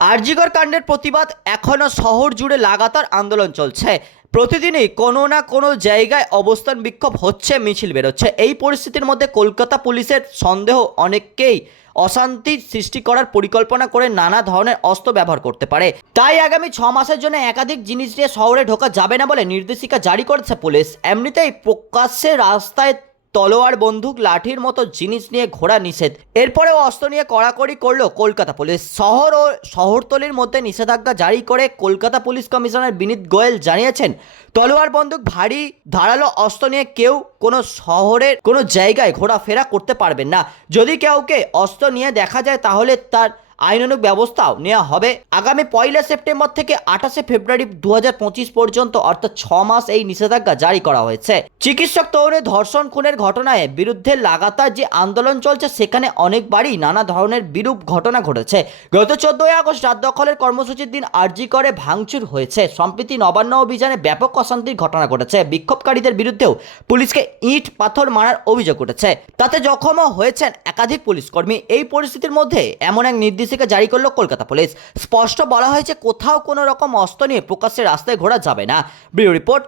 আরজিকর কাণ্ডের প্রতিবাদ এখনও শহর জুড়ে লাগাতার আন্দোলন চলছে। প্রতিদিনই কোনো না কোনো জায়গায় অবস্থান বিক্ষোভ হচ্ছে, মিছিল বেরোচ্ছে। এই পরিস্থিতির মধ্যে কলকাতা পুলিশের সন্দেহ অনেককেই অশান্তির সৃষ্টি করার পরিকল্পনা করে নানা ধরনের অস্ত্র ব্যবহার করতে পারে। তাই আগামী ছ মাসের জন্য একাধিক জিনিস নিয়ে শহরে ঢোকা যাবে না বলে নির্দেশিকা জারি করেছে পুলিশ। এমনিতেই প্রকাশ্যে রাস্তায় তলোয়ার, বন্দুক, লাঠির মতো জিনিস নিয়ে ঘোরা নিষেধ। এরপরেও অস্ত্র নিয়ে কড়াকড়ি করল কলকাতা পুলিশ। শহর ও শহরতলির মধ্যে নিষেধাজ্ঞা জারি করে কলকাতা পুলিশ কমিশনার বিনীত গোয়েল জানিয়েছেন, তলোয়ার, বন্দুক, ভারী, ধারালো অস্ত্র নিয়ে কেউ কোনো শহরের কোনো জায়গায় ঘোরাফেরা করতে পারবেন না। যদি কাউকে অস্ত্র নিয়ে দেখা যায়, তাহলে তার আইনানুগ ব্যবস্থাও নেওয়া হবে। আগামী পয়লা সেপ্টেম্বর থেকে আঠাশে ফেব্রুয়ারি দুহাজার পঁচিশ পর্যন্ত, অর্থাৎ ছ মাস এই নিষেধাজ্ঞা জারি করা হয়েছে। চিকিৎসক তরুণের ধর্ষণ খুনের ঘটনায় বিরুদ্ধে লাগাতার যে আন্দোলন চলছে, সেখানে অনেকবারই নানা ধরনের বিরূপ ঘটনা ঘটেছে। গত চোদ্দই আগস্ট রাত দখলের কর্মসূচির দিন আরজি করে ভাঙচুর হয়েছে। সম্প্রতি নবান্ন অভিযানে ব্যাপক অশান্তির ঘটনা ঘটেছে। বিক্ষোভকারীদের বিরুদ্ধেও পুলিশকে ইট পাথর মারার অভিযোগ উঠেছে। তাতে জখমও হয়েছেন একাধিক পুলিশ কর্মী। এই পরিস্থিতির মধ্যে এমন এক নির্দেশিকা জারি করল কলকাতা পুলিশ। স্পষ্ট বলা হয়েছে, কোথাও কোনো রকম অস্ত্র নিয়ে প্রকাশ্যে রাস্তায় ঘোরা যাবে না। Bureau report